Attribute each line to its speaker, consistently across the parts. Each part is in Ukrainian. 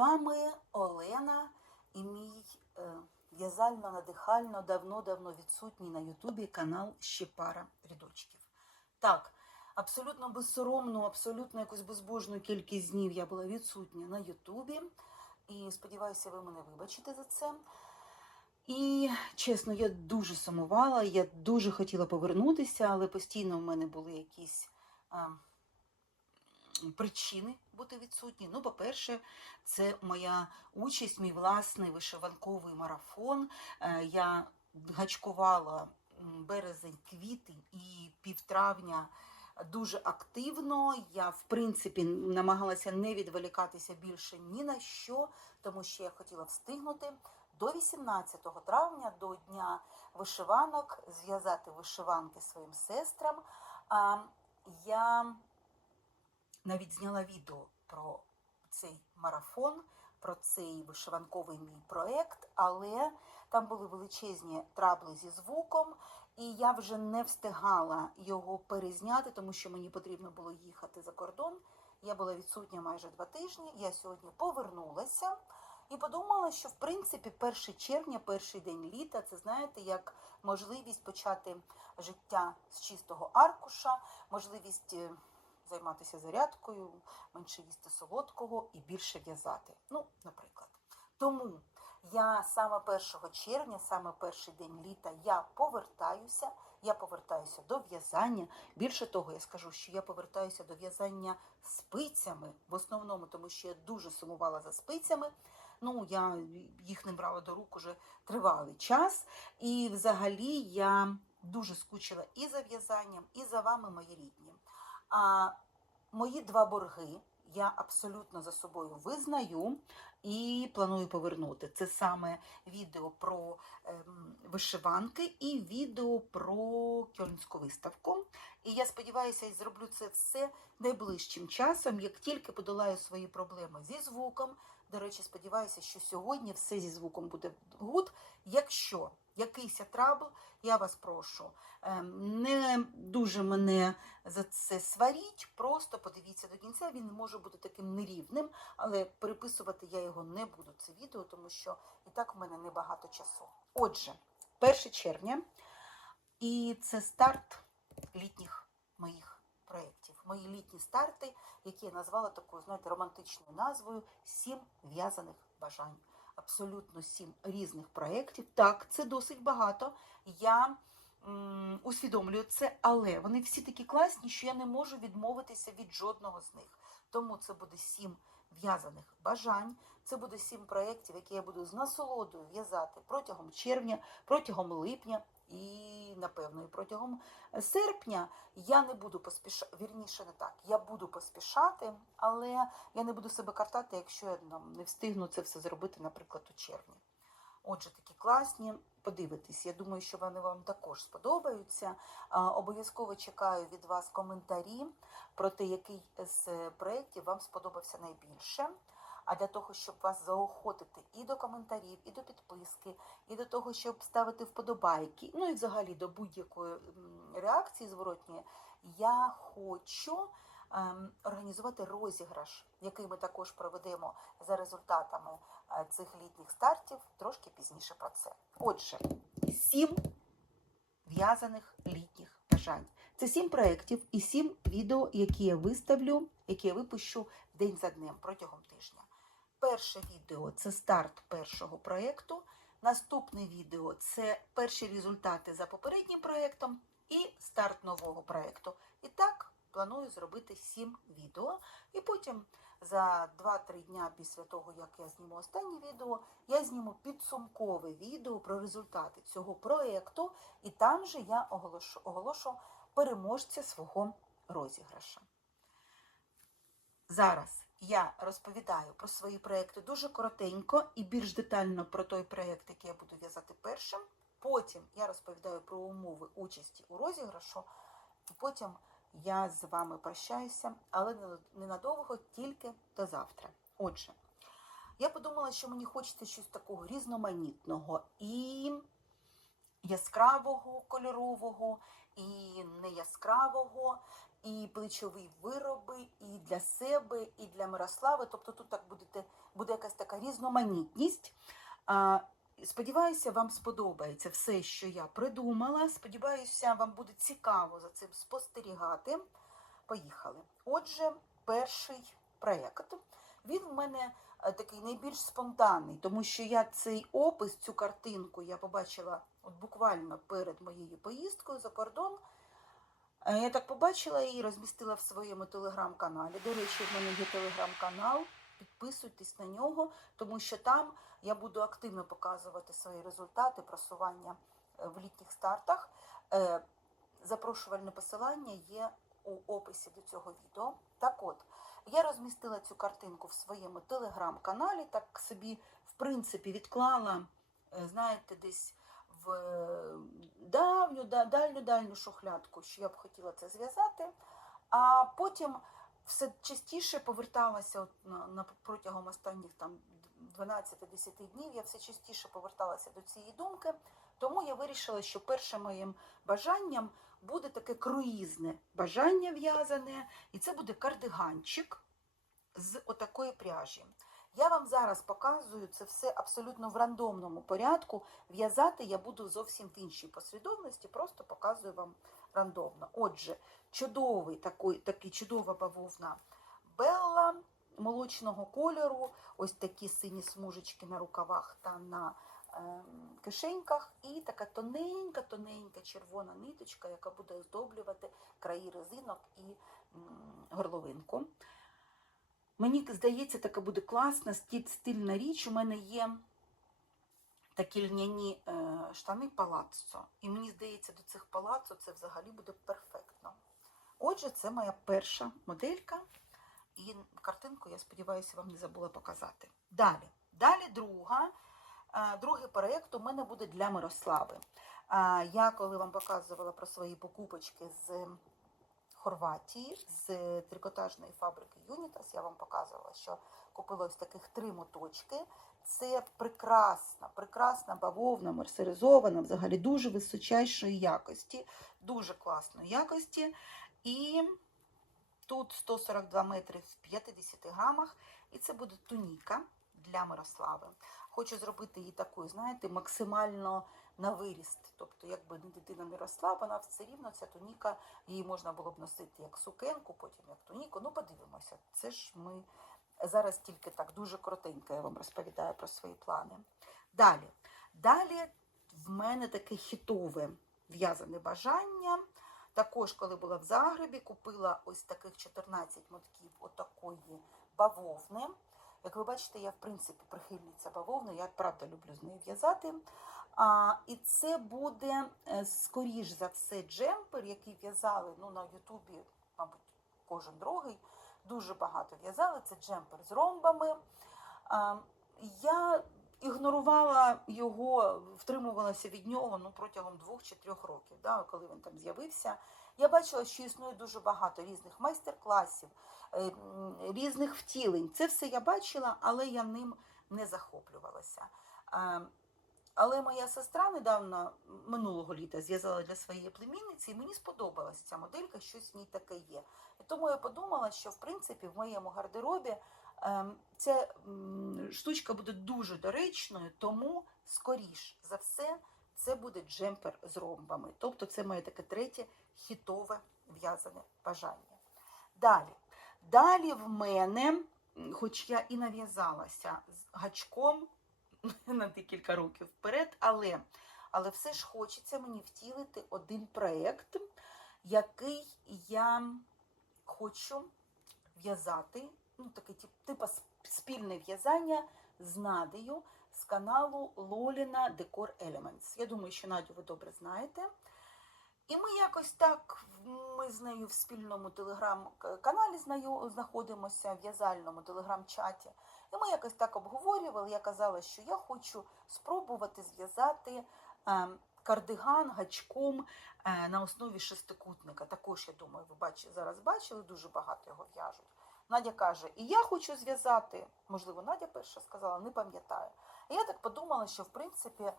Speaker 1: вами Олена і мій е, в'язально-надихально давно-давно відсутній на Ютубі канал Ще пара рядочків. Так, абсолютно безсоромну, абсолютно якусь безбожну кількість днів я була відсутня на Ютубі. І сподіваюся, ви мене вибачите за це. І чесно, я дуже сумувала, я дуже хотіла повернутися, але постійно в мене були якісь. А, причини бути відсутні. Ну, по-перше, це моя участь, мій власний вишиванковий марафон. Е, Я гачкувала березень, квітень і півтравня дуже активно. Я, в принципі, намагалася не відволікатися більше ні на що, тому що я хотіла встигнути. До 18 травня, до Дня вишиванок, зв'язати вишиванки своїм сестрам. Я навіть зняла відео про цей марафон, про цей вишиванковий мій проєкт, але там були величезні трабли зі звуком, і я вже не встигала його перезняти, тому що мені потрібно було їхати за кордон. Я була відсутня майже два тижні. Я сьогодні повернулася і подумала, що в принципі 1 червня, перший день літа, це знаєте, як можливість почати життя з чистого аркуша, можливість. Займатися зарядкою, менше їсти солодкого і більше в'язати. Ну, наприклад. Тому я саме 1 червня, саме перший день літа, я повертаюся. Я повертаюся до в'язання. Більше того, я скажу, що я повертаюся до в'язання спицями в основному, тому що я дуже сумувала за спицями. Ну, я їх не брала до рук уже тривалий час. І взагалі я дуже скучила і за в'язанням, і за вами, мої рідні. А мої два борги я абсолютно за собою визнаю і планую повернути. Це саме відео про ем, вишиванки і відео про кьольнську виставку. І я сподіваюся, я зроблю це все найближчим часом, як тільки подолаю свої проблеми зі звуком. До речі, сподіваюся, що сьогодні все зі звуком буде гуд. Якщо якийсь трабл, я вас прошу, ем, не дуже мене за це сваріть, просто подивіться до кінця, він може бути таким нерівним, але переписувати я його не буду, це відео, тому що і так в мене небагато часу. Отже, 1 червня, і це старт літніх моїх проєктів. Мої літні старти, які я назвала такою, знаєте, романтичною назвою Сім в'язаних бажань. Абсолютно сім різних проєктів. Так, це досить багато. Я м, усвідомлюю це, але вони всі такі класні, що я не можу відмовитися від жодного з них. Тому це буде сім в'язаних бажань. Це буде сім проєктів, які я буду з насолодою в'язати протягом червня, протягом липня і, напевно, і протягом серпня. Я не буду поспішати, вірніше не так. Я буду поспішати, але я не буду себе картати, якщо я там, не встигну це все зробити, наприклад, у червні. Отже, такі класні. Подивитись, я думаю, що вони вам також сподобаються. Обов'язково чекаю від вас коментарі про те, який з проєктів вам сподобався найбільше. А для того, щоб вас заохотити і до коментарів, і до підписки, і до того, щоб ставити вподобайки, ну і взагалі до будь-якої реакції зворотньої, я хочу ем, організувати розіграш, який ми також проведемо за результатами е, цих літніх стартів, трошки пізніше про це. Отже, сім в'язаних літніх бажань. Це сім проєктів і сім відео, які я виставлю, які я випущу день за днем протягом тижня. Перше відео це старт першого проєкту. Наступне відео це перші результати за попереднім проєктом і старт нового проєкту. І так планую зробити сім відео. І потім за 2-3 дня після того, як я зніму останнє відео, я зніму підсумкове відео про результати цього проєкту, і там же я оголошу, оголошу переможця свого розіграша. Зараз я розповідаю про свої проекти дуже коротенько і більш детально про той проєкт, який я буду в'язати першим. Потім я розповідаю про умови участі у розіграшу, і потім я з вами прощаюся, але ненадовго, тільки до завтра. Отже, я подумала, що мені хочеться щось такого різноманітного і яскравого, кольорового, і не яскравого, і плечові вироби, і для себе, і для Мирослави. Тобто тут так будете, буде якась така різноманітність. Сподіваюся, вам сподобається все, що я придумала. Сподіваюся, вам буде цікаво за цим спостерігати. Поїхали. Отже, перший проєкт. Він в мене е, такий найбільш спонтанний, тому що я цей опис, цю картинку я побачила от буквально перед моєю поїздкою за кордон. Е, Я так побачила і розмістила в своєму телеграм-каналі. До речі, в мене є телеграм-канал. Підписуйтесь на нього, тому що там я буду активно показувати свої результати просування е, в літніх стартах. Е, Запрошувальне посилання є у описі до цього відео. Так от, я розмістила цю картинку в своєму телеграм-каналі, так собі, в принципі, відклала, знаєте, десь в давню, да- дальню дальню шухлядку, що я б хотіла це зв'язати. А потім все частіше поверталася от на, на протягом останніх там 12-10 днів. Я все частіше поверталася до цієї думки. Тому я вирішила, що першим моїм бажанням буде таке круїзне бажання в'язане, і це буде кардиганчик з отакої пряжі. Я вам зараз показую це все абсолютно в рандомному порядку. В'язати я буду зовсім в іншій послідовності, просто показую вам рандомно. Отже, чудовий такий, такий чудова бавовна Белла молочного кольору, ось такі сині смужечки на рукавах та на ем, кишеньках, і така тоненька, тоненька червона ниточка, яка буде оздоблювати краї резинок і м, горловинку. Мені здається, така буде класна, стильна річ. У мене є такі льняні е, штани палаццо. І мені здається, до цих палаццо це взагалі буде перфектно. Отже, це моя перша моделька. І картинку, я сподіваюся, вам не забула показати. Далі. Далі друга. е, Другий проєкт у мене буде для Мирослави. Е, Я коли вам показувала про свої покупочки з Хорватії, з трикотажної фабрики Юнітас, я вам показувала, що купила ось таких три моточки. Це прекрасна, прекрасна бавовна, мерсеризована, взагалі дуже височайшої якості, дуже класної якості. І тут 142 метри в 50 грамах, і це буде туніка для Мирослави. Хочу зробити її такою, знаєте, максимально на виріст. Тобто, якби дитина не росла, вона все рівно ця туніка, її можна було б носити як сукенку, потім як туніку. Ну, подивимося. Це ж ми зараз тільки так дуже коротенько я вам розповідаю про свої плани. Далі. Далі в мене таке хітове в'язане бажання. Також, коли була в Загребі, купила ось таких 14 мотків отакої бавовни. Як ви бачите, я в принципі прихильниця бавовни, я правда люблю з нею в'язати. А, і це буде, е, скоріш за все, джемпер, який в'язали ну, на Ютубі, мабуть, кожен другий. Дуже багато в'язали. Це джемпер з ромбами. А, я ігнорувала його, втримувалася від нього ну, протягом двох чи трьох років, да, коли він там з'явився. Я бачила, що існує дуже багато різних майстер-класів, е, різних втілень. Це все я бачила, але я ним не захоплювалася. Але моя сестра недавно минулого літа зв'язала для своєї племінниці, і мені сподобалася ця моделька, щось в ній таке є. І тому я подумала, що в принципі в моєму гардеробі ем, ця штучка буде дуже доречною, тому скоріш за все це буде джемпер з ромбами. Тобто це моє таке третє хітове в'язане бажання. Далі. Далі в мене, хоч я і нав'язалася з гачком на декілька років вперед, але, але все ж хочеться мені втілити один проєкт, який я хочу в'язати, ну, таке тип- типу спільне в'язання з Надею з каналу Лоліна Decor Elements. Я думаю, що Надю ви добре знаєте. І ми якось так, ми з нею в спільному телеграм-каналі знаходимося, в в'язальному телеграм-чаті. І ми якось так обговорювали. Я казала, що я хочу спробувати зв'язати е, кардиган гачком е, на основі шестикутника. Також, я думаю, ви бачите, зараз бачили, дуже багато його в'яжуть. Надя каже, і я хочу зв'язати. Можливо, Надя перша сказала, не пам'ятаю. Я так подумала, що в принципі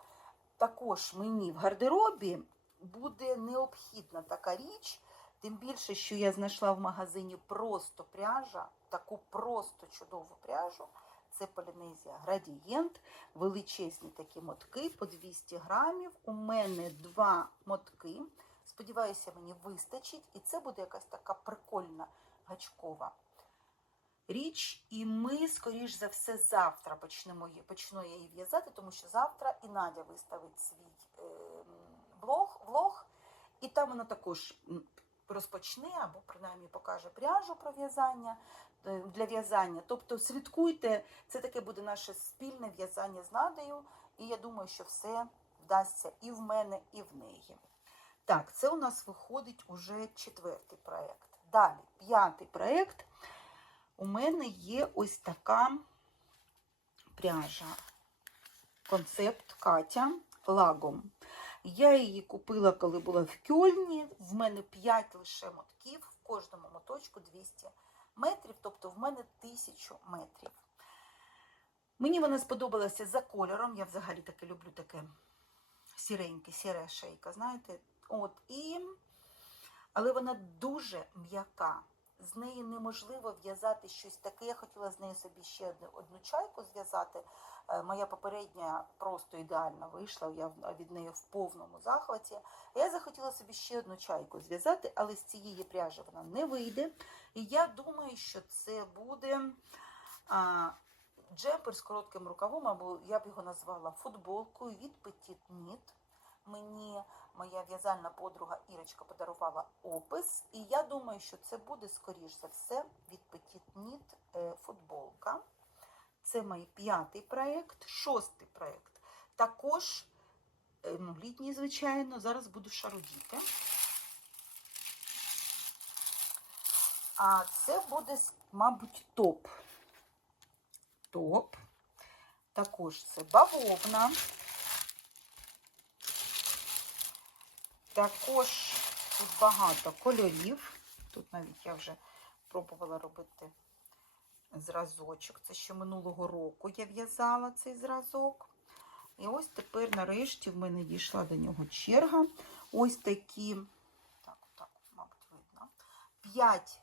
Speaker 1: також мені в гардеробі буде необхідна така річ. Тим більше, що я знайшла в магазині просто пряжа, таку просто чудову пряжу. Це Полінезія Градієнт, величезні такі мотки по 200 грамів. У мене два мотки. Сподіваюся, мені вистачить. І це буде якась така прикольна гачкова річ. І ми, скоріш за все, завтра почнемо її, почну я її в'язати, тому що завтра і Надя виставить свій е, блог, влог, і там вона також розпочне або принаймні покаже пряжу про в'язання для в'язання. Тобто слідкуйте, це таке буде наше спільне в'язання з Надею, і я думаю, що все вдасться і в мене, і в неї. Так, це у нас виходить уже четвертий проєкт. Далі, п'ятий проєкт. У мене є ось така пряжа. Концепт Катя лагом. Я її купила, коли була в Кьольні. В мене 5 лише мотків, в кожному моточку 200 метрів, тобто в мене 1000 метрів. Мені вона сподобалася за кольором. Я взагалі таке люблю таке сіреньке, сіре шейка, знаєте. От, і... Але вона дуже м'яка. З неї неможливо в'язати щось таке. Я хотіла з нею собі ще одну, одну чайку зв'язати. Е, Моя попередня просто ідеально вийшла, я від неї в повному захваті. Я захотіла собі ще одну чайку зв'язати, але з цієї пряжі вона не вийде. І я думаю, що це буде а, джемпер з коротким рукавом, або я б його назвала футболкою від Petit Knit. Мені моя в'язальна подруга Ірочка подарувала опис, і я думаю, що це буде, скоріш за все, від Petit Knit е, футболка. Це мій п'ятий проєкт, шостий проєкт. Також е, ну, літній, звичайно, зараз буду шарудіти. А це буде, мабуть, топ. Топ. Також це бавовна. Також тут багато кольорів. Тут навіть я вже пробувала робити зразочок. Це ще минулого року я в'язала цей зразок. І ось тепер, нарешті, в мене дійшла до нього черга. Ось такі, так, так, мабуть, видно. П'ять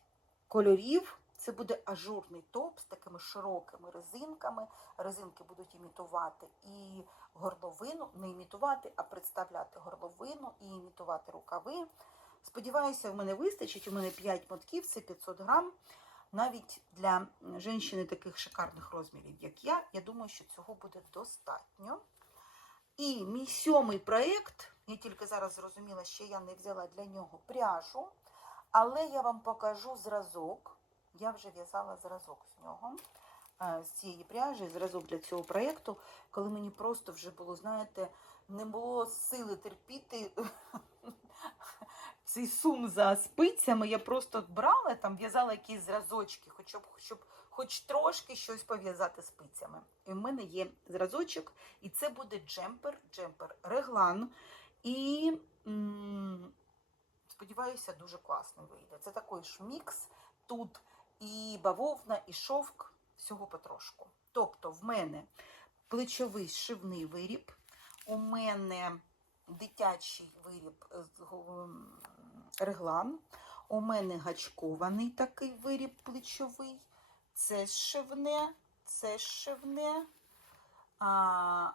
Speaker 1: кольорів. Це буде ажурний топ з такими широкими резинками. Резинки будуть імітувати і горловину, не імітувати, а представляти горловину і імітувати рукави. Сподіваюся, в мене вистачить. У мене 5 мотків, це 500 грам. Навіть для жінки таких шикарних розмірів, як я, я думаю, що цього буде достатньо. І мій сьомий проєкт, я тільки зараз зрозуміла, що я не взяла для нього пряжу, але я вам покажу зразок. Я вже в'язала зразок з нього, е, з цієї пряжі, зразок для цього проєкту, коли мені просто вже було, знаєте, не було сили терпіти цей сум за спицями. Я просто брала там, в'язала якісь зразочки, щоб, щоб хоч трошки щось пов'язати спицями. І в мене є зразочок, і це буде джемпер, джемпер реглан. І сподіваюся, дуже класний вийде. Це такий ж мікс. Тут і бавовна, і шовк, всього потрошку. Тобто, в мене плечовий шивний виріб, у мене дитячий виріб реглан, у мене гачкований такий виріб плечовий, це шивне, це шивне, а,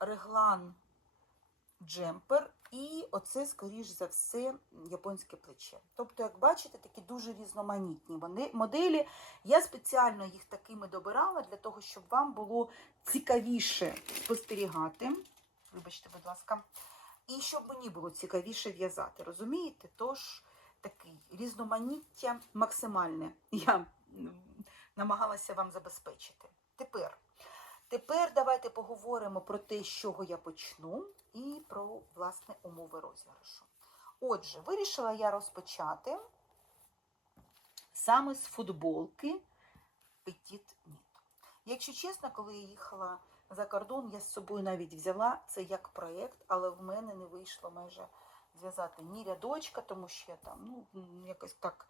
Speaker 1: реглан джемпер і оце, скоріш за все, японське плече. Тобто, як бачите, такі дуже різноманітні моделі. Я спеціально їх такими добирала для того, щоб вам було цікавіше спостерігати. Вибачте, будь ласка. І щоб мені було цікавіше в'язати, розумієте? Тож такий різноманіття максимальне я намагалася вам забезпечити. Тепер, тепер давайте поговоримо про те, з чого я почну, і про власне умови розіграшу. Отже, вирішила я розпочати саме з футболки Petit Knit. Якщо чесно, коли я їхала за кордон, я з собою навіть взяла це як проєкт, але в мене не вийшло майже зв'язати ні рядочка, тому що я там ну, якось так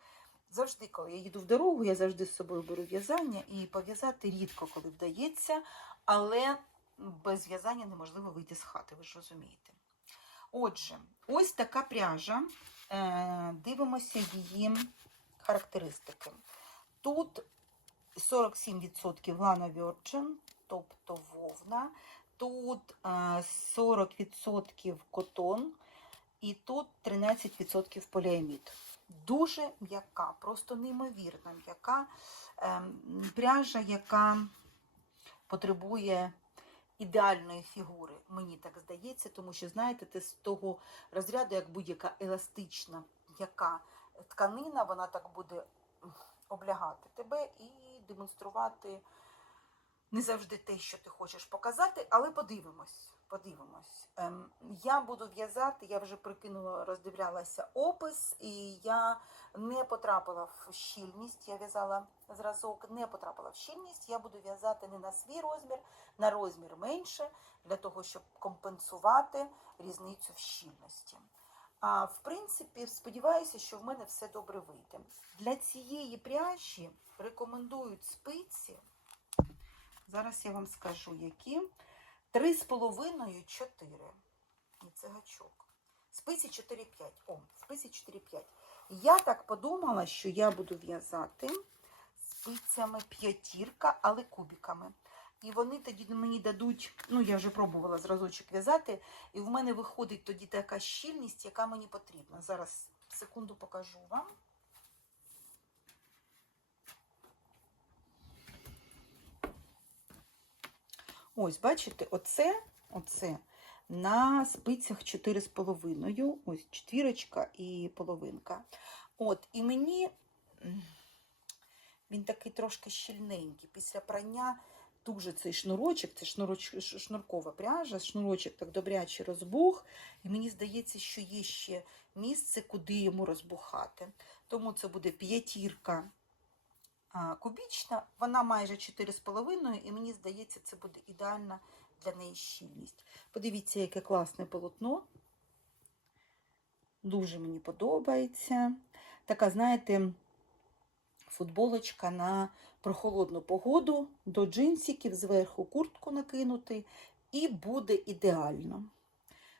Speaker 1: завжди, коли я їду в дорогу, я завжди з собою беру в'язання і пов'язати рідко, коли вдається, але без в'язання неможливо вийти з хати, ви ж розумієте. Отже, ось така пряжа. Е, Дивимося її характеристики. Тут 47% Lana Virgin, тобто вовна. Тут е, 40% котон і тут 13% поліамід. Дуже м'яка, просто неймовірна м'яка ем, пряжа, яка потребує ідеальної фігури, мені так здається, тому що, знаєте, це з того розряду, як будь-яка еластична м'яка тканина, вона так буде облягати тебе і демонструвати не завжди те, що ти хочеш показати, але подивимось. Подивимось. Ем, я буду в'язати, я вже прикинула, роздивлялася опис, і я не потрапила в щільність. Я в'язала зразок, не потрапила в щільність. Я буду в'язати не на свій розмір, на розмір менше, для того, щоб компенсувати різницю в щільності. А в принципі, сподіваюся, що в мене все добре вийде. Для цієї пряжі рекомендують спиці. Зараз я вам скажу, які. 3,5-4. І це гачок. Спиці 4,5. О, спиці 4,5. Я так подумала, що я буду в'язати спицями п'ятірка, але кубиками. І вони тоді мені дадуть, ну я вже пробувала зразочок в'язати, і в мене виходить тоді така щільність, яка мені потрібна. Зараз секунду покажу вам. Ось, бачите, оце, оце на спицях 4,5. Ось четвірочка і половинка. От, і мені він такий трошки щільненький. Після прання дуже цей шнурочок, це шнуроч, шнуркова пряжа, шнурочок так добряче розбух. І мені здається, що є ще місце, куди йому розбухати. Тому це буде п'ятірка кубічна, вона майже 4,5, і мені здається, це буде ідеальна для неї щільність. Подивіться, яке класне полотно. Дуже мені подобається. Така, знаєте, футболочка на прохолодну погоду, до джинсиків, зверху куртку накинути, і буде ідеально.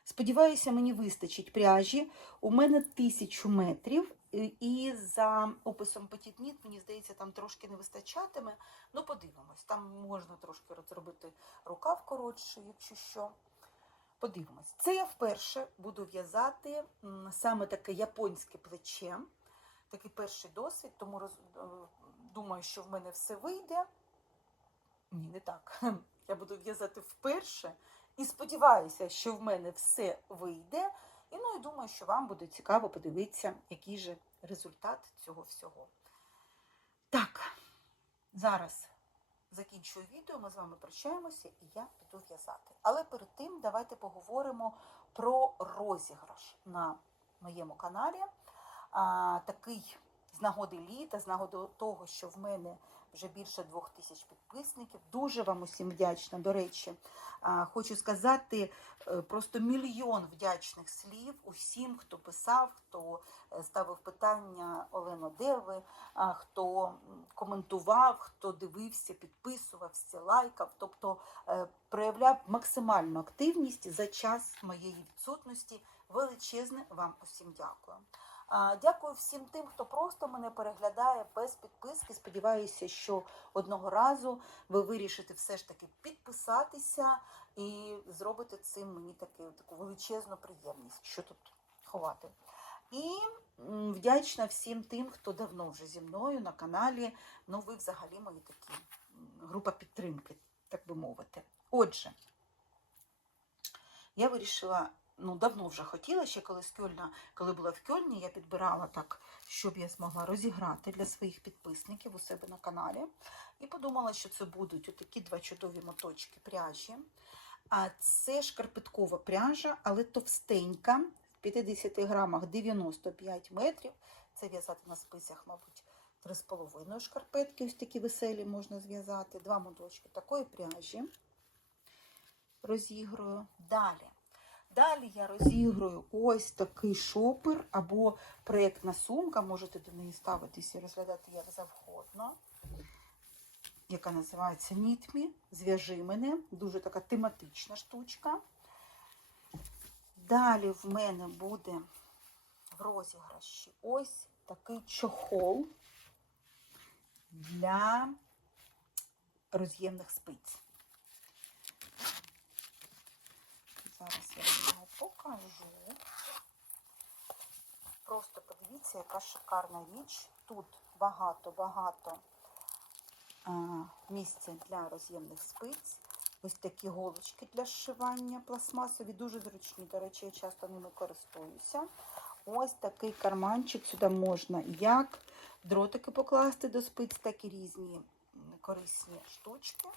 Speaker 1: Сподіваюся, мені вистачить пряжі. У мене тисячу метрів, і- і за описом Knit, мені здається, там трошки не вистачатиме. Ну, подивимось. Там можна трошки зробити рукав коротший, якщо що. Подивимось. Це я вперше буду в'язати саме таке японське плече. Такий перший досвід, тому роз... е, думаю, що в мене все вийде. Ні, не так. Я буду в'язати вперше. І сподіваюся, що в мене все вийде. І ну і думаю, що вам буде цікаво подивитися, який же результат цього всього. Так, зараз закінчую відео, ми з вами прощаємося і я піду в'язати. Але перед тим давайте поговоримо про розіграш на моєму каналі. А, такий нагоди літа, з нагоди того, що в мене вже більше двох тисяч підписників. Дуже вам усім вдячна. До речі, хочу сказати е, просто мільйон вдячних слів усім, хто писав, хто е, ставив питання Олено, де ви, хто коментував, хто дивився, підписувався, лайкав, тобто е, проявляв максимальну активність за час моєї відсутності. Величезне вам усім дякую. Дякую всім тим, хто просто мене переглядає без підписки. Сподіваюся, що одного разу ви вирішите все ж таки підписатися і зробите цим мені таки, таку величезну приємність, що тут ховати. І вдячна всім тим, хто давно вже зі мною на каналі. Ну, ви взагалі мої такі група підтримки, так би мовити. Отже, я вирішила ну, давно вже хотіла, ще коли з Кьольна, коли була в Кьольні, я підбирала так, щоб я змогла розіграти для своїх підписників у себе на каналі. І подумала, що це будуть отакі два чудові моточки пряжі. А це шкарпеткова пряжа, але товстенька, в 50 грамах 95 метрів. Це в'язати на спицях, мабуть, 3,5 шкарпетки, ось такі веселі можна зв'язати. Два моточки такої пряжі розігрую. Далі. Далі я розігрую ось такий шопер або проєктна сумка. Можете до неї ставитися і розглядати як завгодно. Яка називається Нітмі. Зв'яжи мене. Дуже така тематична штучка. Далі в мене буде в розіграші ось такий чохол для роз'ємних спиць. Зараз я вам його покажу. Просто подивіться, яка шикарна річ. Тут багато-багато місця для роз'ємних спиць. Ось такі голочки для зшивання пластмасові, дуже зручні. До речі, я часто ними користуюся. Ось такий карманчик. Сюди можна як дротики покласти до спиць, так і різні корисні штучки.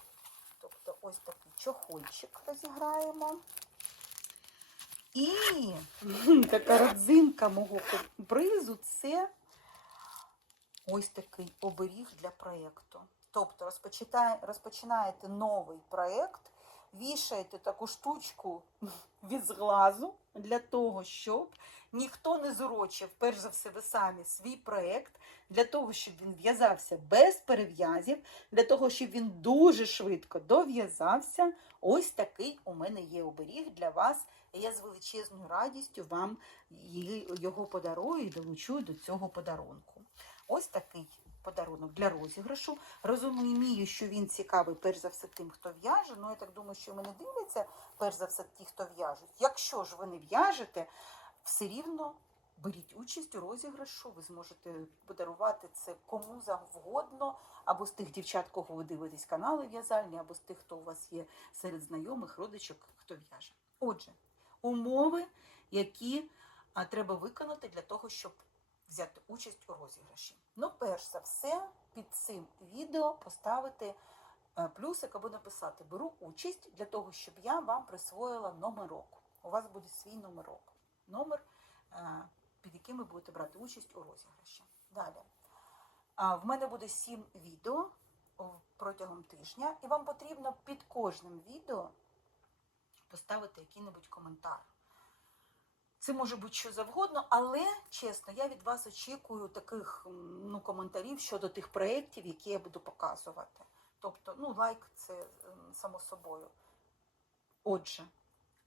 Speaker 1: Тобто ось такий чохольчик розіграємо. І така родзинка мого призу це ось такий оберіг для проєкту. Тобто розпочинаєте новий проєкт, вішаєте таку штучку від зглазу для того, щоб ніхто не зурочив, перш за все, ви самі свій проєкт, для того, щоб він в'язався без перев'язів, для того, щоб він дуже швидко дов'язався. Ось такий у мене є оберіг для вас. Я з величезною радістю вам його подарую і долучу до цього подарунку. Ось такий подарунок для розіграшу. Розумію, що він цікавий, перш за все, тим, хто в'яже. Ну, я так думаю, що мене дивляться, перш за все, ті, хто в'яжуть. Якщо ж ви не в'яжете, все рівно беріть участь у розіграшу, ви зможете подарувати це кому завгодно, або з тих дівчат, кого ви дивитесь канали в'язальні, або з тих, хто у вас є серед знайомих, родичок, хто в'яже. Отже, умови, які треба виконати для того, щоб взяти участь у розіграші. Ну, перш за все, під цим відео поставити е, плюсик або написати Беру участь для того, щоб я вам присвоїла номерок. У вас буде свій номерок. Номер, е, під яким ви будете брати участь у розіграші. Далі. В мене буде 7 відео протягом тижня, і вам потрібно під кожним відео поставити який-небудь коментар. Це може бути що завгодно, але чесно, я від вас очікую таких ну, коментарів щодо тих проєктів, які я буду показувати. Тобто, ну, лайк це само собою. Отже,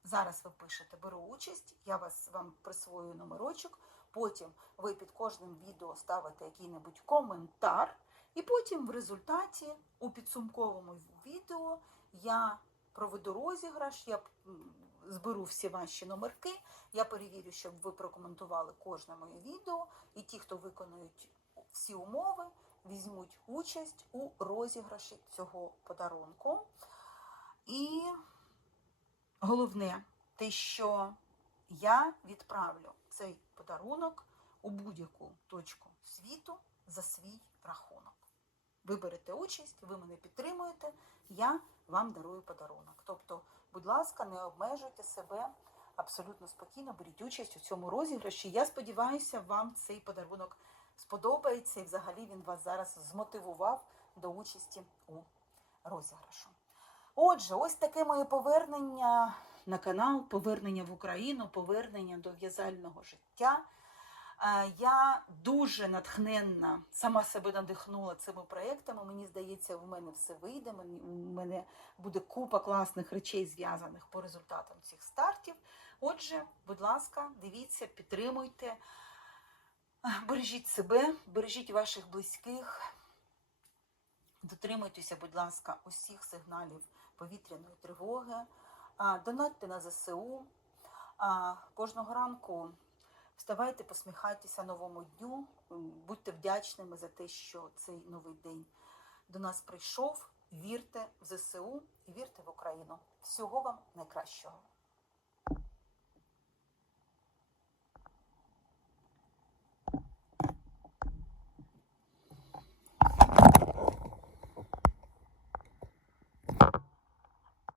Speaker 1: зараз ви пишете беру участь, я вас вам присвоюю номерочок, потім ви під кожним відео ставите який-небудь коментар, і потім в результаті у підсумковому відео я проведу розіграш, я зберу всі ваші номерки, я перевірю, щоб ви прокоментували кожне моє відео, і ті, хто виконують всі умови, візьмуть участь у розіграші цього подарунку. І головне, те, що я відправлю цей подарунок у будь-яку точку світу за свій рахунок. Ви берете участь, ви мене підтримуєте, я вам дарую подарунок. Тобто, будь ласка, не обмежуйте себе абсолютно спокійно, беріть участь у цьому розіграші. Я сподіваюся, вам цей подарунок сподобається і взагалі він вас зараз змотивував до участі у розіграшу. Отже, ось таке моє повернення на канал, повернення в Україну, повернення до в'язального життя. Я дуже натхненна, сама себе надихнула цими проєктами. Мені здається, в мене все вийде. У мене буде купа класних речей, зв'язаних по результатам цих стартів. Отже, будь ласка, дивіться, підтримуйте, бережіть себе, бережіть ваших близьких, дотримуйтеся, будь ласка, усіх сигналів повітряної тривоги, донатьте на ЗСУ. Кожного ранку. Вставайте, посміхайтеся новому дню, будьте вдячними за те, що цей новий день до нас прийшов. Вірте в ЗСУ і вірте в Україну. Всього вам найкращого.